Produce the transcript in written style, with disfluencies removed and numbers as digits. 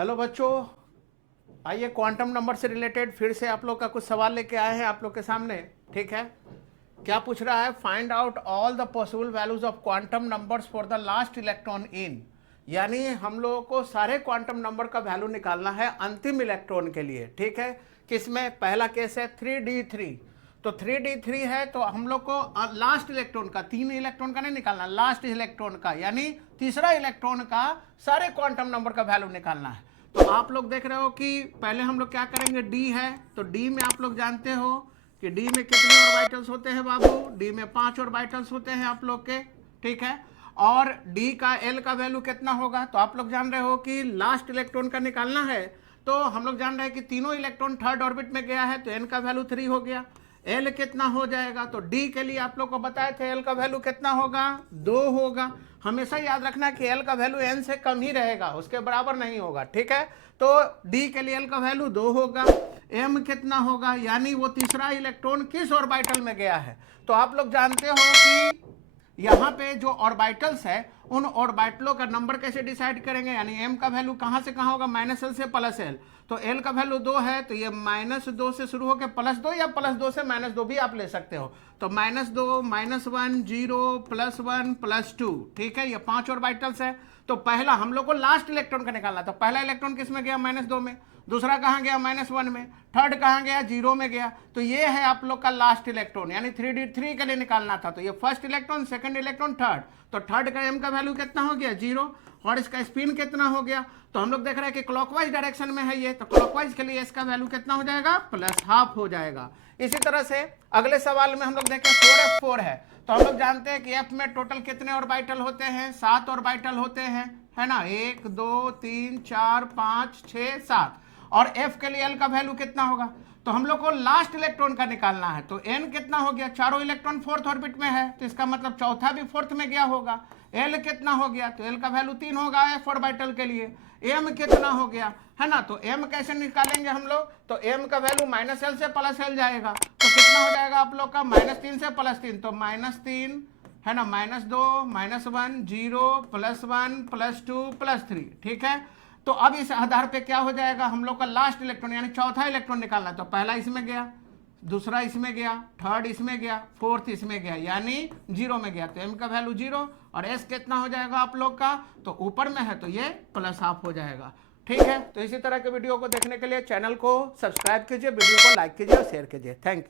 Hello बच्चों, आइए quantum number से रिलेटेड फिर से आप लोग का कुछ सवाल लेके आए हैं आप लोग के सामने। ठीक है, क्या पूछ रहा है? Find out all the possible values of quantum numbers for the last electron in. यानी हम लोगों को सारे क्वांटम नंबर का वैल्यू निकालना है अंतिम इलेक्ट्रॉन के लिए। ठीक है, किसमें? पहला केस है 3d3। तो 3d3 है तो हम लोग को लास्ट इलेक्ट्रॉन का, 3 इलेक्ट्रॉन का नहीं निकालना, लास्ट इलेक्ट्रॉन का यानी तीसरा इलेक्ट्रॉन का सारे क्वांटम नंबर का वैल्यू निकालना है। तो आप लोग देख रहे हो कि पहले हम लोग क्या करेंगे, डी है तो डी में आप लोग जानते हो कि डी में कितने ऑर्बिटल्स होते हैं बाबू? डी में 5 ऑर्बिटल्स होते हैं आप लोग के। ठीक है, और डी का एल का वैल्यू कितना होगा? तो आप लोग जान रहे हो कि लास्ट इलेक्ट्रॉन का निकालना है तो हम लोग जान रहे हैं कि तीनों इलेक्ट्रॉन थर्ड ऑर्बिट में गया है तो एन का वैल्यू 3 हो गया। एल कितना हो जाएगा? तो डी के लिए आप लोग को बताए थे एल का वैल्यू कितना होगा? 2 होगा। हमेशा याद रखना कि एल का वैल्यू एन से कम ही रहेगा, उसके बराबर नहीं होगा। ठीक है, तो डी के लिए एल का वैल्यू 2 होगा। एम कितना होगा? यानी वो तीसरा इलेक्ट्रॉन किस ऑर्बिटल में गया है। तो आप लोग जानते हो कि यहाँ पे जो ऑर्बिटल्स है उन ऑर्बिटलों का नंबर कैसे डिसाइड करेंगे, यानी एम का वैल्यू कहाँ से कहाँ होगा? -L से +L। तो एल का वैल्यू 2 है तो ये -2 से शुरू होकर +2 या +2 से -2 भी आप ले सकते हो। तो -2 -1 0 +1 +2। ठीक है, ये 5 ऑर्बिटल्स है। तो पहला हम लोग को लास्ट इलेक्ट्रॉन का निकालना। तो पहला इलेक्ट्रॉन किस में गया? -2 में। दूसरा कहाँ गया? -1 में। थर्ड कहाँ गया? 0 में गया। तो ये है आप लोग का लास्ट इलेक्ट्रॉन, यानी 3d3 के लिए निकालना था। तो ये first electron, second electron, third. तो थर्ड का एम का वैल्यू कितना हो गया? 0। और इसका स्पिन कितना हो गया? तो हम लोग देख रहे हैं कि क्लॉकवाइज डायरेक्शन में है ये, तो क्लॉकवाइज के लिए इसका वैल्यू कितना हो जाएगा? +½ हो जाएगा। इसी तरह से अगले सवाल में हम लोग देखें 4f4 है तो हम लोग जानते हैं कि f में टोटल कितने ऑर्बिटल होते हैं? 7 ऑर्बिटल होते हैं, है ना। 1 2 3 4 5 6 7। और f के लिए l का वैल्यू कितना होगा? तो हम लोग को लास्ट इलेक्ट्रॉन का निकालना है। तो n कितना हो गया? चारों इलेक्ट्रॉन फोर्थ ऑर्बिट में है तो इसका मतलब चौथा भी फोर्थ में गया होगा। l कितना हो गया? तो l का वैल्यू 3 होगा f ऑर्बिटल के लिए। m कितना हो गया, है ना। तो m कैसे निकालेंगे हम लोग? तो m का वैल्यू -L से +L जाएगा तो कितना हो जाएगा आप लोग का? -3 से +3। तो -3 है ना, -2 -1 0 +1 +2 +3। ठीक है, तो अब इस आधार पे क्या हो जाएगा? हम लोग का लास्ट इलेक्ट्रॉन यानी चौथा इलेक्ट्रॉन निकालना। तो पहला इसमें गया, दूसरा इसमें गया, थर्ड इसमें गया, फोर्थ इसमें गया, यानी 0 में गया। तो m का वैल्यू 0 और s कितना हो जाएगा आप लोग का? तो ऊपर में है तो ये +½ हो जाएगा। ठीक है, तो इसी तरह के वीडियो को देखने के लिए चैनल को सब्सक्राइब कीजिए, वीडियो को लाइक कीजिए और शेयर कीजिए। Thank you.